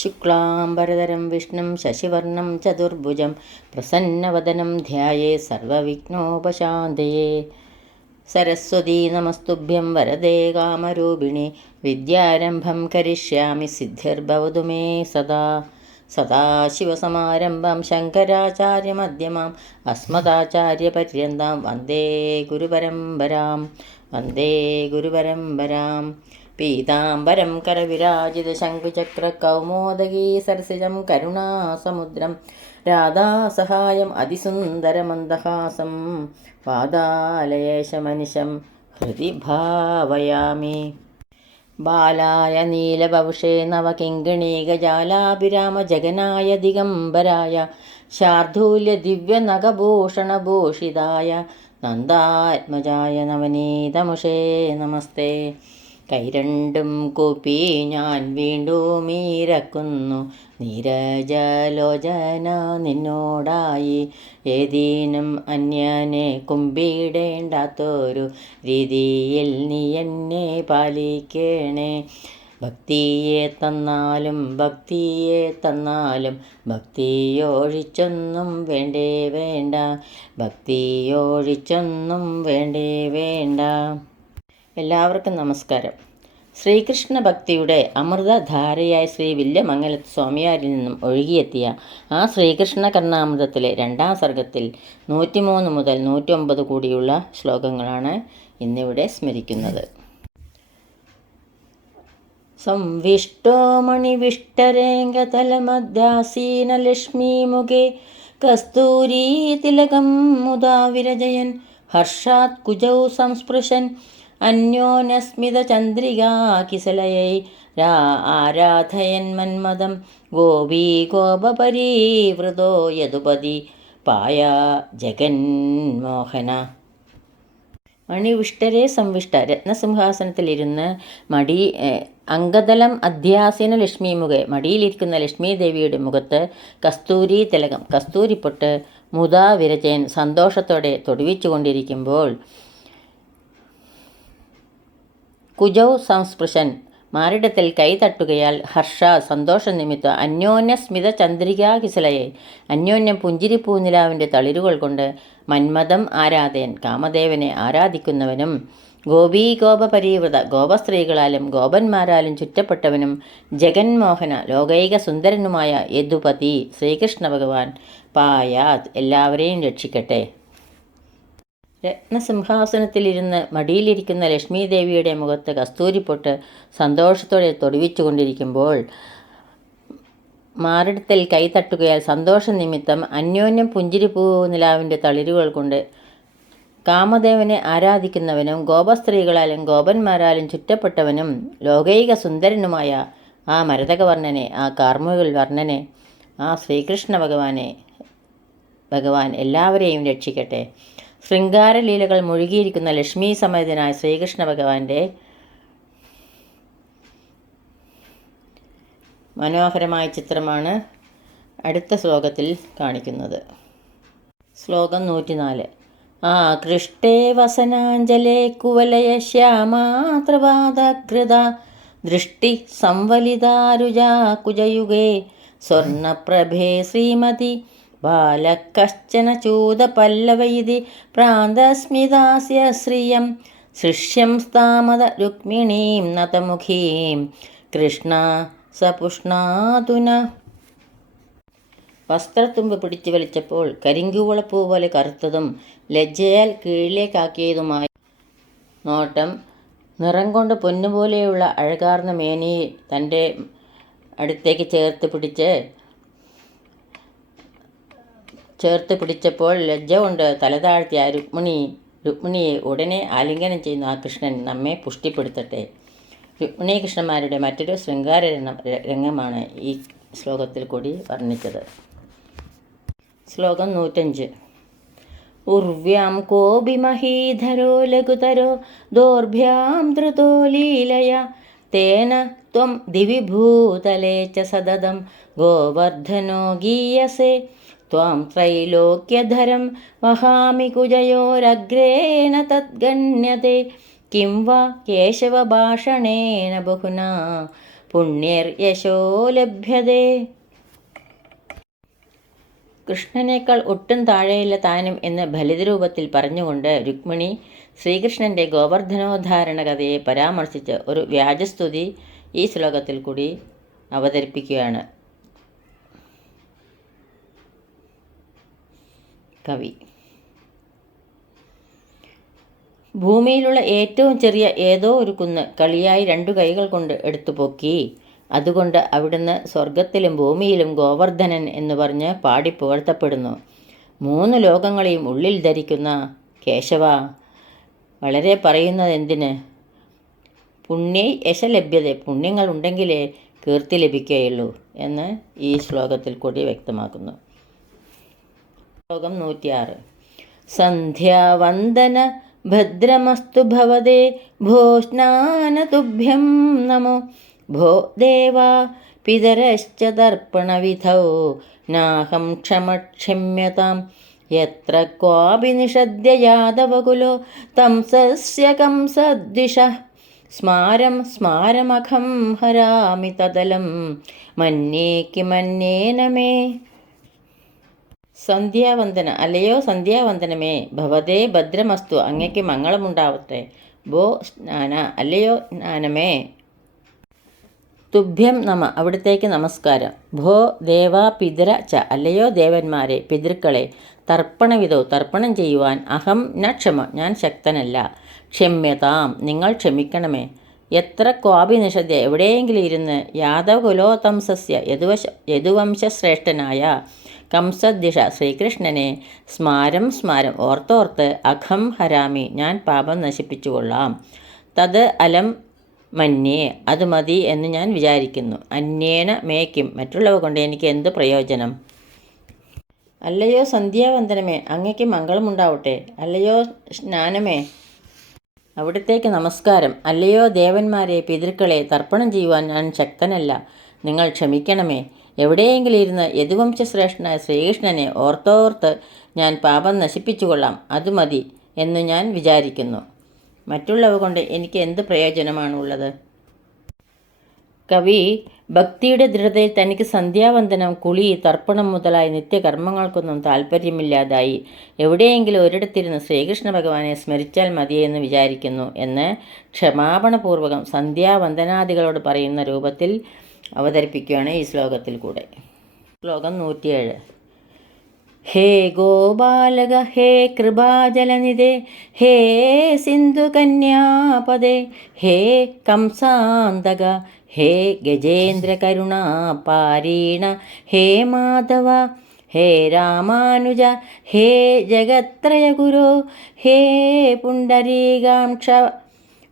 ശുക്ലാംബരധരം വിഷ്ണും ശശിവർണം ചതുർഭുജം പ്രസന്നവദനം ധ്യായേ സർവവിഘ്നോപശാന്തയേ. സരസ്വതീ നമസ്തുഭ്യം വരദേ കാമരൂപിണി വിദ്യാരംഭം കരിഷ്യാമി സിദ്ധിർഭവതു may സദാ. സദാശിവസമാരംഭം ശങ്കരാചാര്യമധ്യമാം അസ്മദാചാര്യപര്യന്താം വന്ദേ ഗുരുപരമ്പരാം. പീതാംബരം കരവിരാജിതശംഖുചക്രകൗമോദഗീ സരസിജം കരുണാസമുദ്രം രാധാസഹായം അതിസുന്ദരമന്ദഹാസം വാതാലയേശമനിശം ഹൃദി ഭാവയാമി. ബാലായ നീലവപുഷേ നവകിങ്കിണീകജാലാഭിരാമജഗനായ ദിഗംബരായ ശാർദൂല്യ ദിവ്യനഖഭൂഷണഭൂഷിതായ നന്ദാത്മജായ നവനീതമുഷേ നമസ്തേ. കൈരണ്ടും കൂപ്പി ഞാൻ വീണ്ടും ഇരക്കുന്നു നീരജലോചന നിന്നോടായി. ഏതീനും അന്യനെ കുമ്പിടേണ്ടാത്തൊരു രീതിയിൽ നീ എന്നെ പാലിക്കണേ. ഭക്തിയെ തന്നാലും ഭക്തിയൊഴിച്ചൊന്നും വേണ്ട. എല്ലാവർക്കും നമസ്കാരം. ശ്രീകൃഷ്ണ ഭക്തിയുടെ അമൃതധാരയായ ശ്രീ വില്യമംഗലത്ത് സ്വാമിയാരിൽ നിന്നും ഒഴുകിയെത്തിയ ആ ശ്രീകൃഷ്ണ കർണാമൃതത്തിലെ 2-ാം സർഗത്തിൽ 103 മുതൽ 109 കൂടിയുള്ള ശ്ലോകങ്ങളാണ് ഇന്നിവിടെ സ്മരിക്കുന്നത്. സംവിഷ്ടോ മണിവിഷ്ടരേംഗതലമധ്യാസീനലക്ഷ്മീമുഖേ കസ്തൂരീ തിലകം മുദാ വിരജയൻ ഹർഷാത് കുജൗ സംസ്പൃശൻ അന്യോന്യസ്മിതചന്ദ്രികാകിസലയൈ ആരാധയൻ മന്മദം ഗോപീഗോപപരീവൃതോ യദുപതി പായ ജഗന്മോഹന. മണിവിഷ്ടരെ സംവിഷ്ട രത്നസിംഹാസനത്തിലിരുന്ന് അംഗതലം അധ്യാസീന ലക്ഷ്മിമുഖെ മടിയിലിരിക്കുന്ന ലക്ഷ്മി ദേവിയുടെ മുഖത്ത് കസ്തൂരി തിലകം കസ്തൂരിപ്പൊട്ട് മുദാ വിരജയൻ സന്തോഷത്തോടെ തൊടുവിച്ചുകൊണ്ടിരിക്കുമ്പോൾ കുജൗ സംസ്പൃശൻ മാറിടത്തിൽ കൈതട്ടുകയാൽ ഹർഷ സന്തോഷനിമിത്തം അന്യോന്യസ്മിത ചന്ദ്രികാകിസലയെ അന്യോന്യം പുഞ്ചിരിപ്പൂനിലാവിൻ്റെ തളിരുകൾ കൊണ്ട് മന്മദം ആരാധയൻ കാമദേവനെ ആരാധിക്കുന്നവനും ഗോപീഗോപപരീവൃത ഗോപസ്ത്രീകളാലും ഗോപന്മാരാലും ചുറ്റപ്പെട്ടവനും ജഗന്മോഹന ലോകൈക സുന്ദരനുമായ യദുപതി ശ്രീകൃഷ്ണ ഭഗവാൻ പായാത് എല്ലാവരെയും രക്ഷിക്കട്ടെ. രത്നസിംഹാസനത്തിലിരുന്ന് മടിയിലിരിക്കുന്ന ലക്ഷ്മി ദേവിയുടെ മുഖത്ത് കസ്തൂരിപ്പൊട്ട് സന്തോഷത്തോടെ തൊടുവിച്ചുകൊണ്ടിരിക്കുമ്പോൾ മാറിടത്തിൽ കൈതട്ടുകയാൽ സന്തോഷനിമിത്തം അന്യോന്യം പുഞ്ചിരിപ്പൂ നിലാവിൻ്റെ തളിരുകൾ കൊണ്ട് കാമദേവനെ ആരാധിക്കുന്നവനും ഗോപസ്ത്രീകളാലും ഗോപന്മാരാലും ചുറ്റപ്പെട്ടവനും ലോകൈക സുന്ദരനുമായ ആ മരതകവർണ്ണനെ ആ കാർമുകിൽ വർണ്ണനെ ആ ശ്രീകൃഷ്ണ ഭഗവാൻ എല്ലാവരെയും രക്ഷിക്കട്ടെ. ശൃംഗാരലീലകൾ മുഴുകിയിരിക്കുന്ന ലക്ഷ്മി സമേതനായ ശ്രീകൃഷ്ണ ഭഗവാന്റെ മനോഹരമായ ചിത്രമാണ് അടുത്ത ശ്ലോകത്തിൽ കാണിക്കുന്നത്. ശ്ലോകം 104. ആകൃഷ്ടേ വസനാഞ്ജലേ കുവലയ ശ്യാമാത്രപാദകൃത ദൃഷ്ടി സംവലിതാരുജാ കുജയുഗേ സ്വർണപ്രഭേ ശ്രീമതി ബാലകശ്ചന ചൂതപല്ലവൈതി പ്രാന്തസ്മിതാസ്യ ശ്രിയം ശിഷ്യം സ്ഥാമത രുക്മിണീം നതമുഖീം കൃഷ്ണ സപുഷ്ണാതുന. വസ്ത്രത്തുമ്പ് പിടിച്ചു വലിച്ചപ്പോൾ കരിങ്കൂവളപ്പൂ പോലെ കറുത്തതും ലജ്ജയാൽ കീഴിലേക്കാക്കിയതുമായ നോട്ടം നിറം കൊണ്ട് പൊന്നുപോലെയുള്ള അഴകാർന്ന മേനി തൻ്റെ അടുത്തേക്ക് ചേർത്ത് പിടിച്ചപ്പോൾ ലജ്ജ കൊണ്ട് തല താഴ്ത്തിയ രുക്മിണിയെ ഉടനെ ആലിംഗനം ചെയ്യുന്ന ആ കൃഷ്ണൻ നമ്മെ പുഷ്ടിപ്പെടുത്തട്ടെ. രുക്മിണി കൃഷ്ണന്മാരുടെ മറ്റൊരു ശൃംഗാര രംഗമാണ് ഈ ശ്ലോകത്തിൽ കൂടി വർണ്ണിച്ചത്. ശ്ലോകം 105. ഉർവ്യാം കോപി മഹീധരോ ലഘുതരോ ദോർഭ്യാം ധൃതോ ലീലയ തേന ത്വം ദിവി ഭൂതലേ ച സതതം ഗോവർദ്ധനോ ഗീയസേ ത്വാം ത്രൈലോക്യധരം വഹാമി കുജയോരഗ്രേണ തദ്ഗണ്യത്തെ കിം വാ കേശവഭാഷണേന ബഹുനാ പുണ്യർ യശോ ലഭ്യതേ. കൃഷ്ണനേക്കാൾ ഒട്ടും താഴെയില്ല താനും എന്ന് ഫലിതരൂപത്തിൽ പറഞ്ഞുകൊണ്ട് രുക്മിണി ശ്രീകൃഷ്ണൻ്റെ ഗോവർദ്ധനോദ്ധാരണ കഥയെ പരാമർശിച്ച് ഒരു വ്യാജസ്തുതി ഈ ശ്ലോകത്തിൽ കൂടി അവതരിപ്പിക്കുകയാണ് കവി. ഭൂമിയിലുള്ള ഏറ്റവും ചെറിയ ഏതോ ഒരു കുന്ന് കളിയായി 2 കൈകൾ കൊണ്ട് എടുത്തു പൊക്കി. അതുകൊണ്ട് അവിടുന്ന് സ്വർഗത്തിലും ഭൂമിയിലും ഗോവർദ്ധനൻ എന്ന് പറഞ്ഞ് പാടി പുകഴ്ത്തപ്പെടുന്നു. 3 ലോകങ്ങളെയും ഉള്ളിൽ ധരിക്കുന്ന കേശവ, വളരെ പറയുന്നതെന്തിന്? പുണ്യൈ യശലഭ്യത, പുണ്യങ്ങൾ ഉണ്ടെങ്കിലേ കീർത്തി ലഭിക്കുകയുള്ളൂ എന്ന് ഈ ശ്ലോകത്തിൽ കൂടി വ്യക്തമാക്കുന്നു. ശ്ലോകം 106. സന്ധ്യാവന്ദന ഭദ്രമസ്തു ഭവതേ ഭോ സ്നാനതുഭ്യം നമോ ഭോ ദേവാ പിതരശ്ച തർപ്പണവിധൗ നാഹം ക്ഷമക്ഷമ്യതാം യത്ര ക്വാപി നിഷദ്യ യാദവകുലോ തംസസ്യ കംസദ്വിഷഃ സ്മാരം സ്മാരമഖം ഹരാമി തദലം മന്യേ കിമന്യേന മേ. സന്ധ്യാവന്ദന, അല്ലയോ സന്ധ്യാവന്ദനമേ, ഭവതേ ഭദ്രമസ്തു, അങ്ങയ്ക്ക് മംഗളമുണ്ടാവട്ടെ. ഭോ സ്നാന, അല്ലയോ സ്നാനമേ, തുഭ്യം നമ, അവിടത്തേക്ക് നമസ്കാരം. ഭോ ദേവാ പിതര ച, അല്ലയോ ദേവന്മാരെ, പിതൃക്കളെ. തർപ്പണവിധോ, തർപ്പണം ചെയ്യുവാൻ. അഹം ന ക്ഷമ, ഞാൻ ശക്തനല്ല. ക്ഷമ്യതാം, നിങ്ങൾ ക്ഷമിക്കണമേ. എത്ര ക്വാപി നിഷദ്യ, എവിടെയെങ്കിലും ഇരുന്ന്. യാദവകുലോതംസസ്യ, യദുവംശശ്രേഷ്ഠനായ കംസദ്ദിഷ, ശ്രീകൃഷ്ണനെ. സ്മാരം സ്മാരം, ഓർത്തോർത്ത്. അഖം ഹരാമി, ഞാൻ പാപം നശിപ്പിച്ചുകൊള്ളാം. തത് അലം മന്യേ, അത് മതി എന്ന് ഞാൻ വിചാരിക്കുന്നു. അന്യേന മേക്കും, മറ്റുള്ളവ കൊണ്ട് എനിക്ക് എന്ത് പ്രയോജനം? അല്ലയോ സന്ധ്യാവന്ദനമേ, അങ്ങയ്ക്ക് മംഗളമുണ്ടാവട്ടെ. അല്ലയോ സ്നാനമേ, അവിടത്തേക്ക് നമസ്കാരം. അല്ലയോ ദേവന്മാരെ, പിതൃക്കളെ, തർപ്പണം ചെയ്യുവാൻ ഞാൻ ശക്തനല്ല. നിങ്ങൾ ക്ഷമിക്കണമേ. എവിടെയെങ്കിലും ഇരുന്ന് യദുവംശശ്രേഷ്ഠനായ ശ്രീകൃഷ്ണനെ ഓർത്തോർത്ത് ഞാൻ പാപം നശിപ്പിച്ചുകൊള്ളാം. അത് മതി എന്ന് ഞാൻ വിചാരിക്കുന്നു. മറ്റുള്ളവ കൊണ്ട് എനിക്ക് എന്ത് പ്രയോജനമാണുള്ളത്? കവി ഭക്തിയുടെ ദൃഢതയിൽ തനിക്ക് സന്ധ്യാവന്ദനം, കുളി, തർപ്പണം മുതലായ നിത്യകർമ്മങ്ങൾക്കൊന്നും താല്പര്യമില്ലാതായി. എവിടെയെങ്കിലും ഒരിടത്തിരുന്ന് ശ്രീകൃഷ്ണ ഭഗവാനെ സ്മരിച്ചാൽ മതിയെന്ന് വിചാരിക്കുന്നു എന്ന് ക്ഷമാപണപൂർവകം സന്ധ്യാവന്ദനാദികളോട് പറയുന്ന രൂപത്തിൽ അവതരിപ്പിക്കുകയാണ് ഈ ശ്ലോകത്തിൽ കൂടെ. ശ്ലോകം 107. ഹേ ഗോപാലക, ഹേ കൃപാജലനിധേ, ഹേ സിന്ധുകന്യാപദേ, ഹേ കംസാന്തക, ഹേ ഗജേന്ദ്രകരുണാപാരീണ, ഹേ മാധവ, ഹേ രാമാനുജ, ഹേ ജഗത്രയഗുരോ, ഹേ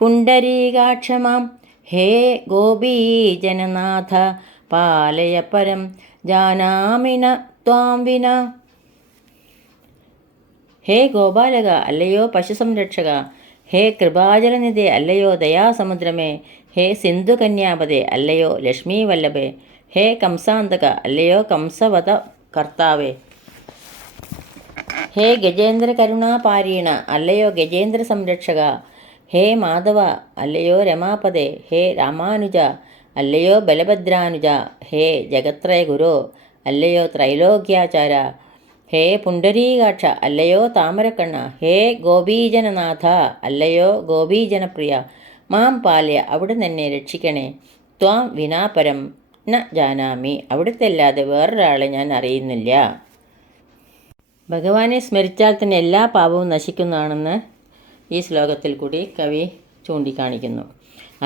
പുണ്ടരീകാക്ഷമാം, ഹേ ഗോപീജനനാഥ, പാലയ പരം ജാനാമിന ത്വാം വിന. ഹേ ഗോപാലക, അല്ലയോ പശുസംരക്ഷക. ഹേ കൃപാജലനിധേ, അല്ലയോ ദയാസമുദ്രമേ. ഹേ സിന്ധുകന്യാപതേ, അല്ലയോ ലക്ഷ്മീവല്ലഭേ. ഹേ കംസാന്തക, അല്ലയോ കംസവധ കർത്താവേ. ഹേ ഗജേന്ദ്രകരുണാപാരീണ, അല്ലയോ ഗജേന്ദ്ര സംരക്ഷക. ഹേ മാധവ, അല്ലയോ രമാപദേ. ഹേ രാമാനുജ, അല്ലയോ ബലഭദ്രാനുജ. ഹേ ജഗത്രയഗുരോ, അല്ലയോ ത്രൈലോക്യാചാര. ഹേ പുണ്ടരീകാക്ഷ, അല്ലയോ താമരക്കണ്ണ. ഹേ ഗോപീജനനാഥ, അല്ലയോ ഗോപീജനപ്രിയ. മാം പാലയ, അവിടുന്ന് എന്നെ രക്ഷിക്കണേ. ത്വാം വിനാപരം ന ജാനാമി, അവിടുത്തെ അല്ലാതെ വേറൊരാളെ ഞാൻ അറിയുന്നില്ല. ഭഗവാനെ സ്മരിച്ചാൽ തന്നെ എല്ലാ പാപവും നശിക്കുന്നതാണെന്ന് ഈ ശ്ലോകത്തിൽ കൂടി കവി ചൂണ്ടിക്കാണിക്കുന്നു.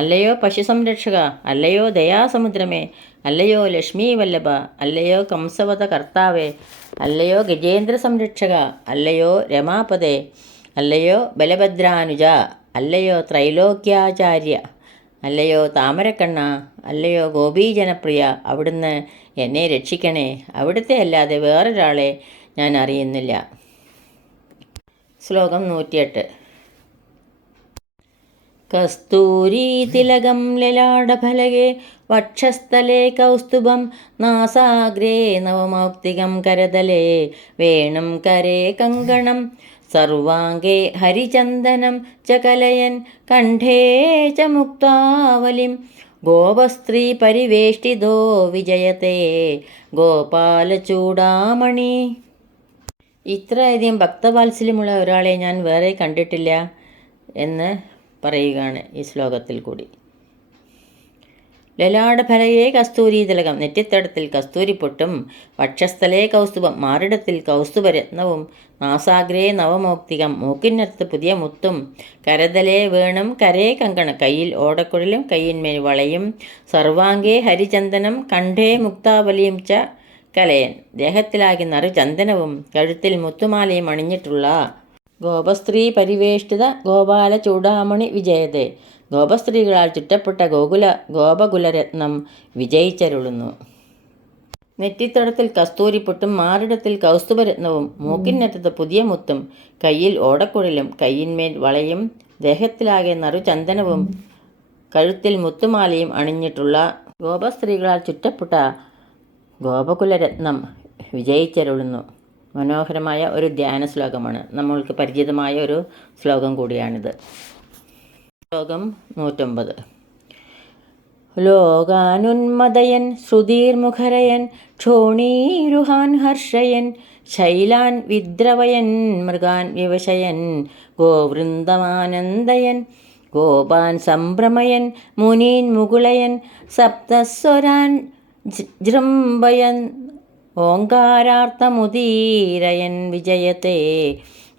അല്ലയോ പശുസംരക്ഷക, അല്ലയോ ദയാസമുദ്രമേ, അല്ലയോ ലക്ഷ്മീ വല്ലഭ, അല്ലയോ കംസവധ കർത്താവേ, അല്ലയോ ഗജേന്ദ്ര സംരക്ഷക, അല്ലയോ രമാപദേ, അല്ലയോ ബലഭദ്രാനുജ, അല്ലയോ ത്രൈലോക്യാചാര്യ, അല്ലയോ താമരക്കണ്ണ, അല്ലയോ ഗോപീജനപ്രിയ, അവിടുന്ന് എന്നെ രക്ഷിക്കണേ. അവിടുത്തെ അല്ലാതെ വേറൊരാളെ ഞാൻ അറിയുന്നില്ല. ശ്ലോകം 108. കസ്തൂരീതിലകം ലലാടഫലകേ വക്ഷസ്ഥലേ കൗസ്തുഭം നാസാഗ്രേ നവമൗക്തികം കരതലേ വേണം കരേ കങ്കണം സർവാംഗേ ഹരിചന്ദനം ച കലയൻ കണ്ഠേ ച മുക്താവലിം ഗോപസ്ത്രീ പരിവേഷ്ടിതോ വിജയത്തെ ഗോപാലചൂടാമണി. ഇത്രയധികം ഭക്തവാത്സല്യമുള്ള ഒരാളെ ഞാൻ വേറെ കണ്ടിട്ടില്ല എന്ന് പറയുകയാണ് ഈ ശ്ലോകത്തിൽ കൂടി. ലലാടഫലയെ കസ്തൂരി തിലകം, നെറ്റിത്തടത്തിൽ കസ്തൂരിപ്പൊട്ടും, വക്ഷസ്ഥലേ കൗസ്തുഭം, മാറിടത്തിൽ കൗസ്തുഭരത്നവും, നാസാഗ്രേ നവമൗക്തികം, മൂക്കിനടുത്ത് പുതിയ മുത്തും, കരതലേ വേണും കരേ കങ്കണം, കയ്യിൽ ഓടക്കുഴലും കയ്യിന്മേൽ വളയും, സർവാംഗേ ഹരിചന്ദനം കണ്ഠേ മുക്താവലിയും ച കലയൻ, ദേഹത്തിലാകി നറുചന്ദനവും കഴുത്തിൽ മുത്തുമാലയും അണിഞ്ഞിട്ടുള്ള ഗോപസ്ത്രീ പരിവേഷ്ടിത ഗോപാല ചൂടാമണി വിജയത്തെ, ഗോപസ്ത്രീകളാൽ ചുറ്റപ്പെട്ട ഗോപകുലരത്നം വിജയിച്ചരുളുന്നു. നെറ്റിത്തടത്തിൽ കസ്തൂരിപ്പൊട്ടും, മാറിടത്തിൽ കൗസ്തുഭരത്നവും, മൂക്കിനറ്റത്ത് പുതിയ മുത്തും, കയ്യിൽ ഓടക്കുഴലും കയ്യിന്മേൽ വളയും, ദേഹത്തിലാകെ നറുചന്ദനവും കഴുത്തിൽ മുത്തുമാലയും അണിഞ്ഞിട്ടുള്ള ഗോപസ്ത്രീകളാൽ ചുറ്റപ്പെട്ട ഗോപകുലരത്നം വിജയിച്ചരുളുന്നു. മനോഹരമായ ഒരു ധ്യാന ശ്ലോകമാണ്. നമ്മൾക്ക് പരിചിതമായ ഒരു ശ്ലോകം കൂടിയാണിത്. ശ്ലോകം 109. ലോകാനുന്മദയൻ ശ്രുതിർമുഖരയൻ ക്ഷോണീരുഹാൻ ഹർഷയൻ ശൈലാൻ വിദ്രവയൻ മൃഗാൻ വിവശയൻ ഗോവൃന്ദമാനന്ദയൻ ഗോപാൻ സംഭ്രമയൻ മുനീൻ മുകുളയൻ സപ്തസ്വരാൻ ജൃംഭയൻ ഓങ്കാരാർത്ഥമുദീരയൻ വിജയത്തെ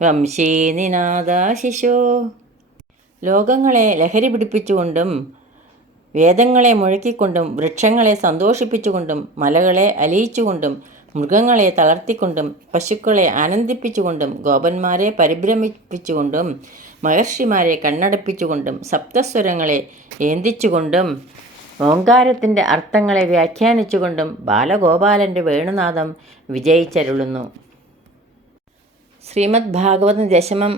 വംശീനിനാദാശിശോ. ലോകങ്ങളെ ലഹരി പിടിപ്പിച്ചുകൊണ്ടും വേദങ്ങളെ മുഴക്കിക്കൊണ്ടും വൃക്ഷങ്ങളെ സന്തോഷിപ്പിച്ചുകൊണ്ടും മലകളെ അലിയിച്ചുകൊണ്ടും മൃഗങ്ങളെ തളർത്തിക്കൊണ്ടും പശുക്കളെ ആനന്ദിപ്പിച്ചുകൊണ്ടും ഗോപന്മാരെ പരിഭ്രമിപ്പിച്ചുകൊണ്ടും മഹർഷിമാരെ കണ്ണടപ്പിച്ചുകൊണ്ടും സപ്തസ്വരങ്ങളെ ഏന്തിച്ചുകൊണ്ടും ഓങ്കാരത്തിൻ്റെ അർത്ഥങ്ങളെ വ്യാഖ്യാനിച്ചുകൊണ്ടും ബാലഗോപാലൻ്റെ വേണുനാദം വിജയിച്ചരുളുന്നു. ശ്രീമദ് ഭാഗവതം ദശമം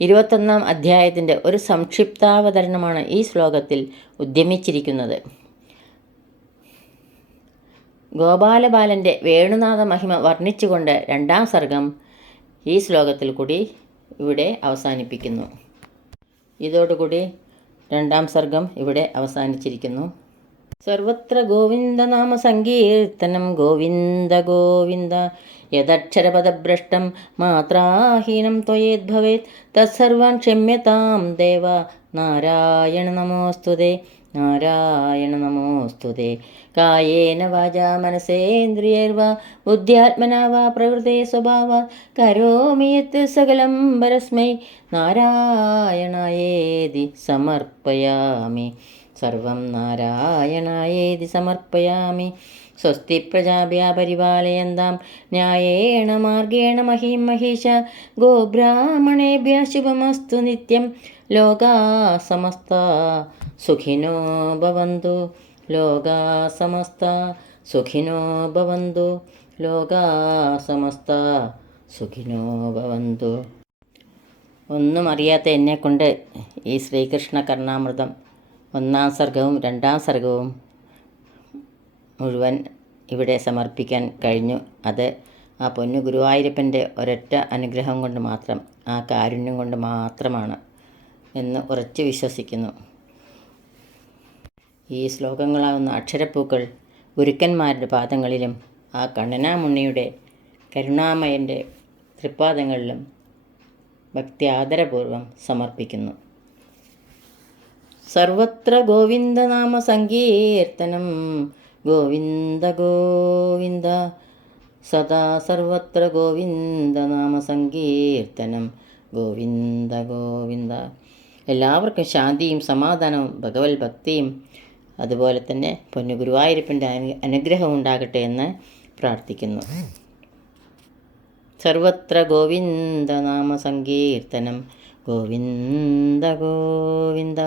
21 അധ്യായത്തിൻ്റെ ഒരു സംക്ഷിപ്താവതരണമാണ് ഈ ശ്ലോകത്തിൽ ഉദ്യമിച്ചിരിക്കുന്നത്. ഗോപാലബാലൻ്റെ വേണുനാഥ മഹിമ വർണ്ണിച്ചുകൊണ്ട് 2ാം സർഗം ഈ ശ്ലോകത്തിൽ കൂടി ഇവിടെ അവസാനിപ്പിക്കുന്നു. ഇതോടുകൂടി 2ാം സർഗം ഇവിടെ അവസാനിച്ചിരിക്കുന്നു. സർവത്ര ഗോവിന്ദനാമ സങ്കീർത്തനം ഗോവിന്ദ ഗോവിന്ദ. യദക്ഷരപദഭ്രഷ്ടം മാത്രാഹീനം ത്വയേദ്ഭവേത് തത്സർവാൻ ക്ഷമ്യതാം ദേവ. നാരായണ നമോസ്തുതേ നാരായണ നമോസ്തുതേ. കായേന വാചാ മനസേന്ദ്രിയൈർവാ ബുദ്ധ്യാത്മനാ വാ പ്രകൃതേ സ്വഭാവാത് കരോമി യത് സകലം പരസ്മൈ നാരായണായേതി സമർപ്പയാമി. സർവം നാരായണായേതി സമർപ്പയാമി. സ്വസ്തി പ്രജാഭ്യ പരിപാലയന്താം ന്യായേണ മാർഗേണ മഹീം മഹീഷ. ഗോബ്രാഹ്മണേഭ്യ ശുഭമസ്തു നിത്യം. ലോകാ സമസ്താ സുഖിനോ ഭവന്തു. ലോകാ സമസ്താ സുഖിനോ ഭവന്തു. ലോകാ സമസ്താ സുഖിനോ ഭവന്തു. ഒന്നും അറിയാത്ത എന്നെക്കൊണ്ട് ഈ ശ്രീകൃഷ്ണ കർണാമൃതം 1ാം സർഗവും 2ാം സർഗവും മുഴുവൻ ഇവിടെ സമർപ്പിക്കാൻ കഴിഞ്ഞു. അത് ആ പൊന്നു ഗുരുവായൂരപ്പൻ്റെ ഒരൊറ്റ അനുഗ്രഹം കൊണ്ട് മാത്രം, ആ കാരുണ്യം കൊണ്ട് മാത്രമാണ് എന്ന് ഉറച്ചു വിശ്വസിക്കുന്നു. ഈ ശ്ലോകങ്ങളാവുന്ന അക്ഷരപ്പൂക്കൾ ഗുരുക്കന്മാരുടെ പാദങ്ങളിലും ആ കണ്ണനാമുണ്ണിയുടെ കരുണാമയൻ്റെ തൃപ്പാദങ്ങളിലും ഭക്തി ആദരപൂർവം സമർപ്പിക്കുന്നു. സർവത്ര ഗോവിന്ദനാമ സങ്കീർത്തനം ഗോവിന്ദ ഗോവിന്ദ. സദാ സർവത്ര ഗോവിന്ദനാമ സങ്കീർത്തനം ഗോവിന്ദ ഗോവിന്ദ. എല്ലാവർക്കും ശാന്തിയും സമാധാനവും ഭഗവത് ഭക്തിയും അതുപോലെ തന്നെ പൊന്നു ഗുരുവായൂരപ്പൻ്റെ അനുഗ്രഹം ഉണ്ടാകട്ടെ എന്ന് പ്രാർത്ഥിക്കുന്നു. സർവത്ര ഗോവിന്ദനാമ സങ്കീർത്തനം ഗോവിന്ദ ഗോവിന്ദ.